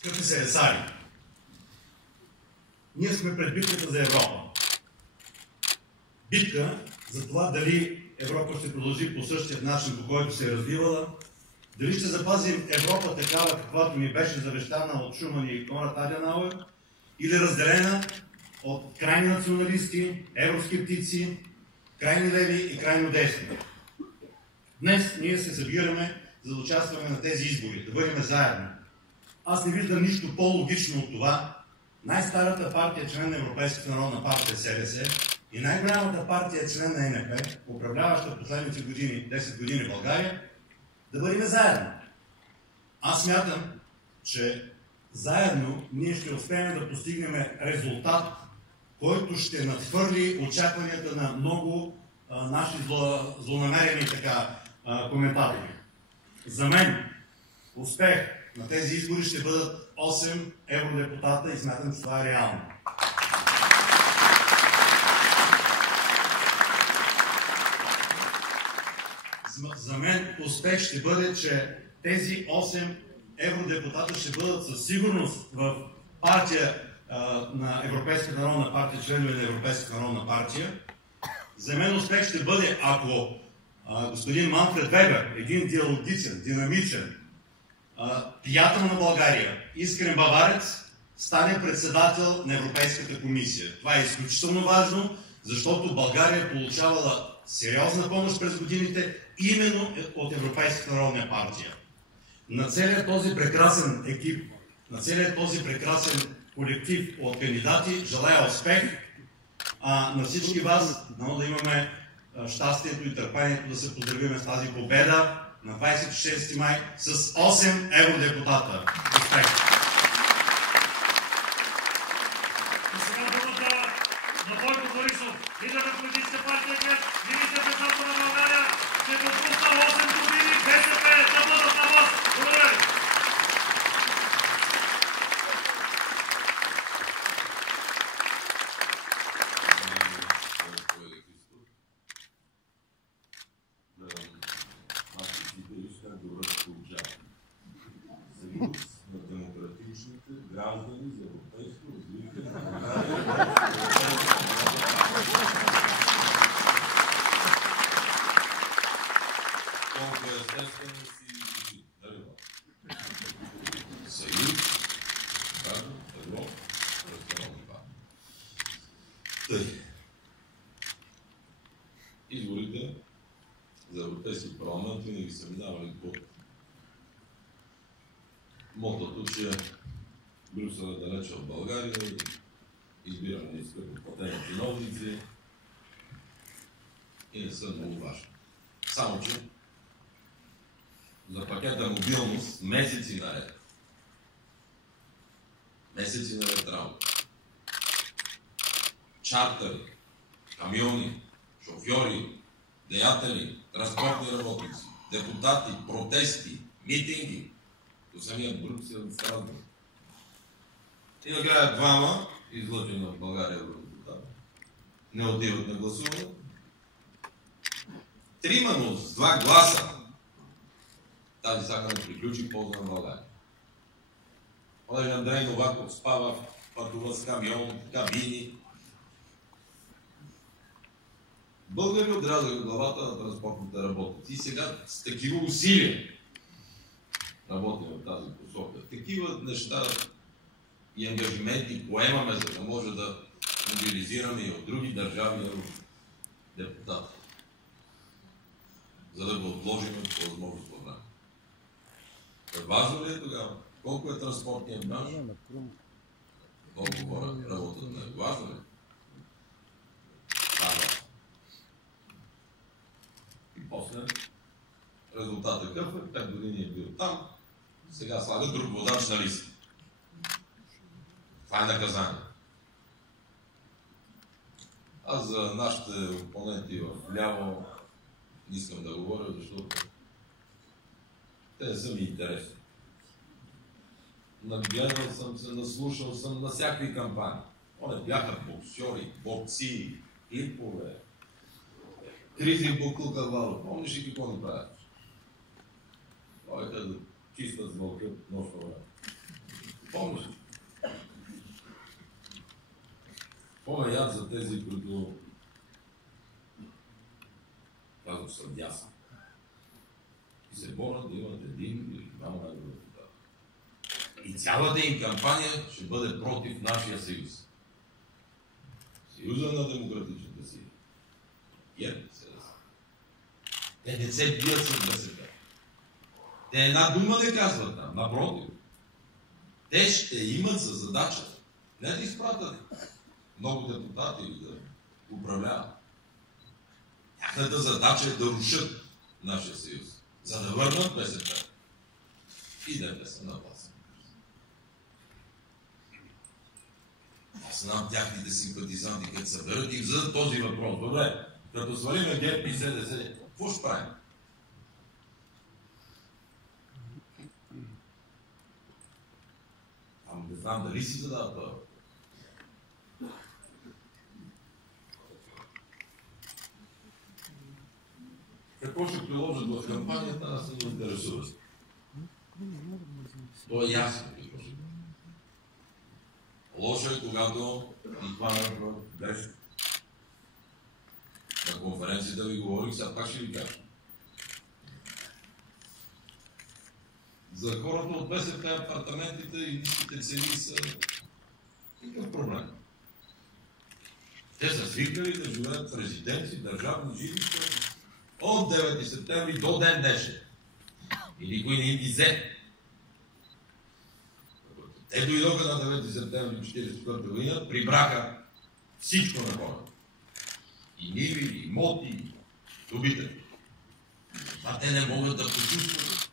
Скъпи селесари, ние сме пред битката за Европа. Битка за това дали Европа ще продължи по същия начин, по който се е развивала, дали ще запазим Европа такава, каквато ни беше завещана от Шуман и Конрад Аденауер, или разделена от крайни националисти, евроскептици, крайни леви и крайно десни. Днес ние се събираме, за да участваме на тези избори, да бъдем заедно. Аз не виждам нищо по-логично от това най-старата партия, член на Европейската народна партия СДС, и най-голямата партия, член на ЕНП, управляваща последните години, 10 години в България, да бъдем заедно. Аз смятам, че заедно ние ще успеем да постигнем резултат, който ще надхвърли очакванията на много наши злонамерени коментатори. За мен успех на тези избори ще бъдат 8 евродепутата и смятам, че това е реално. За мен успех ще бъде, че тези 8 евродепутата ще бъдат със сигурност в партия на Европейската народна партия, членове на Европейската народна партия. За мен успех ще бъде, ако господин Манфред Вебер, един диалогичен, динамичен, приятел на България, искрен баварец, стане председател на Европейската комисия. Това е изключително важно, защото България е получавала сериозна помощ през годините именно от Европейската народна партия. На целият този прекрасен екип, на целият този прекрасен колектив от кандидати желая успех. На всички вас да имаме щастието и търпението да се поздравим с тази победа на 26 май с 8 евродепутата. Успех! И сега думата на Бойко Борисов, лидер на политическа партия ГЕРБ, министър-председател на България, ще допусна 8 години БСП да бъдат на власт. Благодаря ви! На демократичните граждани за европейско развитие на България. Колко естествено си дърва. Съюз, кажа, едно, разделено това. Тъй. Изборите за Европейски парламент винаги са минавали под мотото, че Брюксел е далече от България, избиране скъпо платени чиновници и не са много важни. Само, че за пакета мобилност месеци наред работа. Чартери, камиони, шофьори, деятели, транспортни работници, депутати, протести, митинги, до самия Брюксел и Страсбург. И накрая двама, излъчени от България евродепутати, не отиват на гласуване. Трима, но с 2 гласа тази сага не приключи в полза на България. Понеже Андрей Новаков спава, пътува с камион, кабини. Българи отрязаха главата на транспортните работници. И сега с такива усилия работим в тази посока. Такива неща и ангажименти поемаме, за да може да мобилизираме и от други държави депутати. За да го отложим по възможност по време. Важно ли е тогава? Колко е транспортният бранш? Колко хора работят на него? Важно ли? И после резултатът какъв е? 5 години е бил там, сега слага друг водач на листа. Това е наказание. Аз за нашите опоненти в ляво не искам да говоря, защото те не са ми интересни. Нагледал съм се, наслушал съм на всякакви кампании. Они бяха боксьори, борци, клипове, кризи в буклука Вало. Помниш ли какво ни правят? Ходите да чистят с вълка нощно време. помощ. По-ме яд за тези, които казват, са дясни. И се борят да имат един или двама най-добри депутати. И цялата им кампания ще бъде против нашия съюз. Съюза на демократичните сили. Те не се бият с БСП. Те една дума не казват там, напротив. Те ще имат за задача не да изпратят много депутати или да управляват. Тяхната задача е да рушат нашия съюз, за да върнат БСП и ДПС на власт. Аз знам тяхните симпатизанти, като съберат и зададат този въпрос. Добре, като свалиме ГЕРБ и СДС, какво ще правим? Не знам дали си задава това. Какво ще приложат в кампанията, аз не ме интересува. То е ясно какво ще бъде. Лошо е, когато ни хванат в грешка. На конференцията ви говорих, сега пак ще ви кажа. За хората от БСП апартаментите и ниските цени са никакъв проблем. Те са свикнали да живеят в резиденции, държавни жилища от 9 септември до ден днешен. И никой не им ги взе. Те дойдоха на 9 септември 1944 година, прибраха всичко на хората. И ниви, и имоти, и добитък. А те не могат да почувстват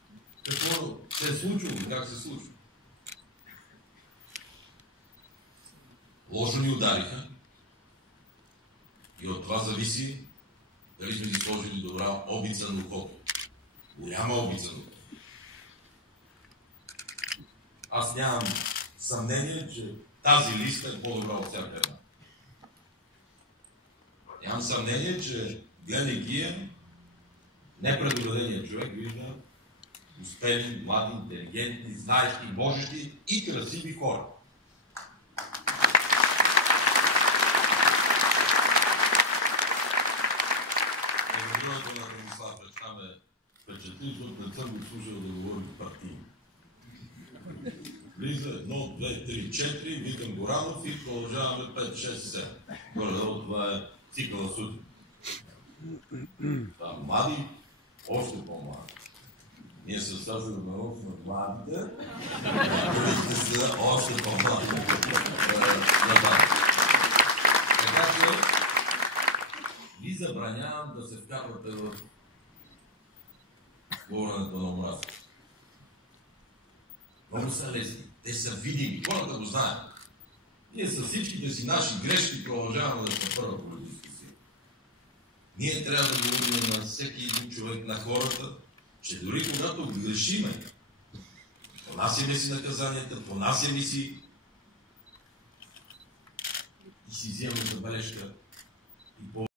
какво се е случило и как се случва. Лошо ни удариха и от това зависи дали сме ги сложили добра обица на ухото. Голяма обица на ухото. Аз нямам съмнение, че тази листа е по-добра от всяка една. Нямам съмнение, че гледайки я, непредубеденият човек вижда успели, млади, интелигентни, знаещи, можещи и красиви хора. Еволюцията на Томислав Печка ме впечатли, защото не съм го слушал да говори партийно. Влиза 1, 2, 3, 4, викам Горанов и продължаваме 5, 6, 7. Горе-долу това е цикъла сутрин. Това млади, още по-млади. Ние се оставяме на народ на младите, които са още по-млади. Така че ви забранявам да се вкарвате в говоренето на омраза. Много са лесни. Те са видими. Хората го знаят. Ние с всичките си наши грешки продължаваме да сме първа политическа сила. Ние трябва да говорим на всеки един човек, на хората, че дори когато грешиме, понасяме си наказанията, понасяме си и си вземаме забележка и по